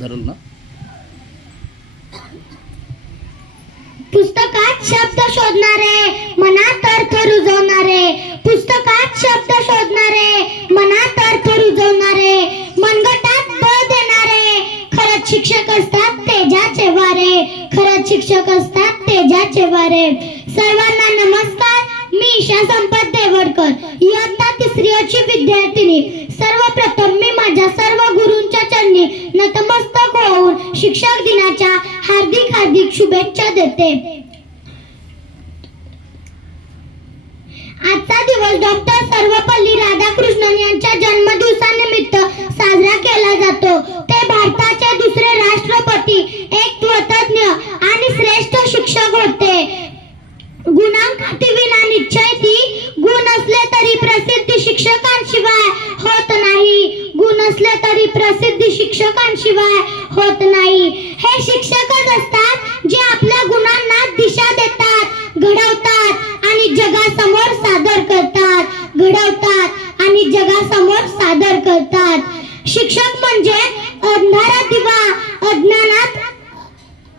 धरल ना. पुस्तकात शब्द शोधणारे मनात अर्थ रुजवणारे. पुस्तकात शब्द शोधणारे मनात अर्थ रुजवणारे. मनगटात बळ देणारे. खरंच शिक्षक असतात तेजाचे वारे. खरंच शिक्षक असतात तेजाचे वारे. सर्वांना नमस्कार मी ईशा संपत देवडकर. इयत्ता तिसरीची विद्यार्थिनी. सर्वप्रथम शिक्षक दिनाच्या हार्दिक हार्दिक शुभेच्छा देते. आजचा दिवस डॉक्टर सर्वपल्ली राधाकृष्णन यांच्या जन्मदिवसानिमित्त साजरा केला जातो. ते भारताचे दुसरे राष्ट्रपती एक तत्वज्ञ आणि श्रेष्ठ शिक्षक होते. गुणांकाती विना निश्चय ती गुण असले तरी प्रसिद्धी शिक्षकांशिवाय होत नाही. गुण असले तरी प्रसिद्धी शिक्षकांशिवाय होत नाही. हे शिक्षकच असतात जे आपल्या गुणांना दिशा देतात घडवतात आणि जगासमोर सादर करतात. घडवतात आणि जगासमोर सादर करतात. शिक्षक म्हणजे अंधारा दिवा अज्ञानात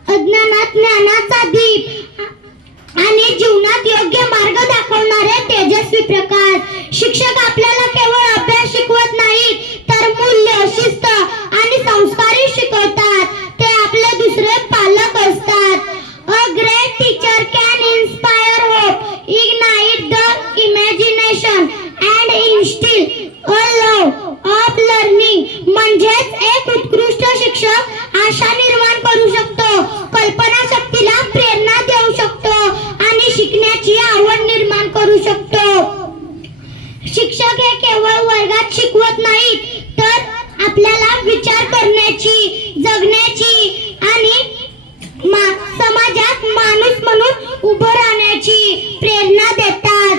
अज्ञानात ज्ञानाचा दिवा. आशा निर्माण करू शकतो. कल्पना शक्तीला प्रेरणा देऊ शकतो आणि शिकण्याची आवड निर्माण करू शकतो. शिक्षक हे केवळ वर्गात शिकवत नाहीत तर आपल्याला विचार करण्याची जगण्याची आणि मा, समाजात माणूस म्हणून उभं राहण्याची प्रेरणा देतात.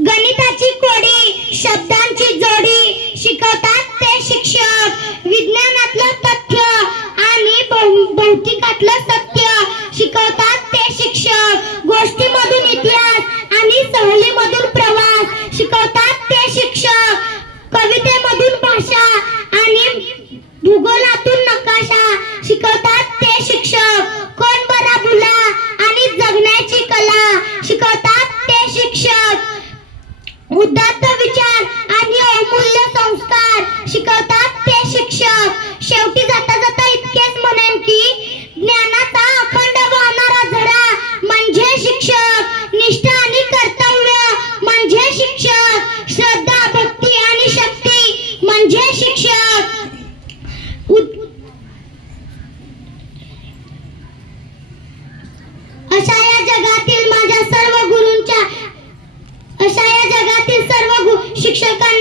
गणिताची कोडी शब्दांची जोडी शिकवतात ते शिक्षक. विज्ञान उदात्त विचार आणि अमूल्य संस्कार शिकवतात ते शिक्षक. शेवटी जातात Krishna